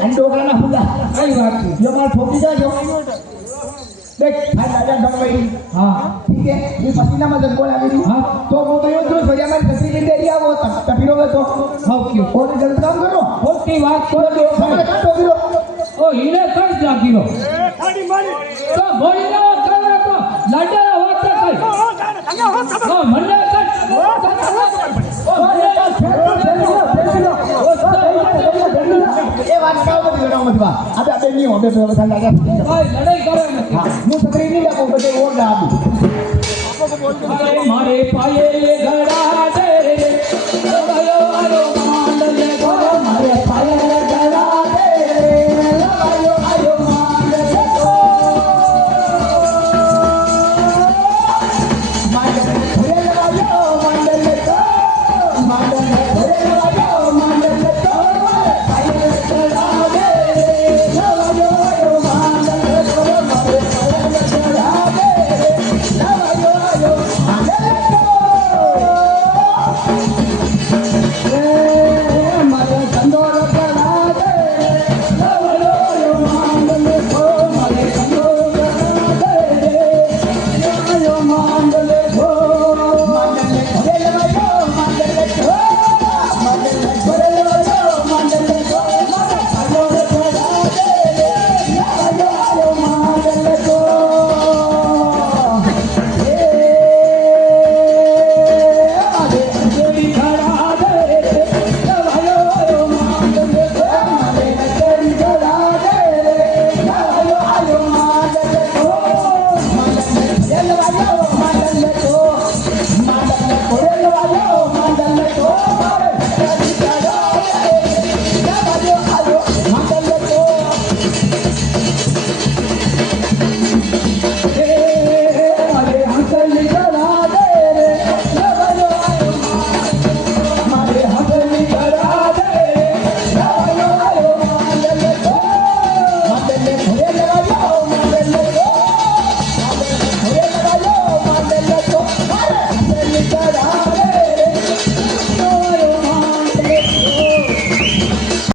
અને ડોકરાના ફૂલા કઈ વાત છે જો માર ઠોકી જાજો દેખ આ દાદા દમવાઈ હા ठीक है ये पसीना में जब बोला मेरी हाँ तो वो तो यो जो सोचा मैं कतरी में दे दिया वो तफीरो में तो हाउ क्यों और जल्द काम करो ખોટી વાત तो કરો जो हमने का तो गिरो ઓ ઈને કઈ લાગીરો તો બોલીને કરે તો લાડેલા વાત કઈ ઓ મને કઈ એ વાત કાવ નથી લડાવ મત બા અબે અબે ની અબે અબે બધા લાગ્યા કઈ લડાઈ કરે નથી હા હું છત્રી નહીં લાગો બધે ઓર ના આબુ મારે પાયે ઘડા દે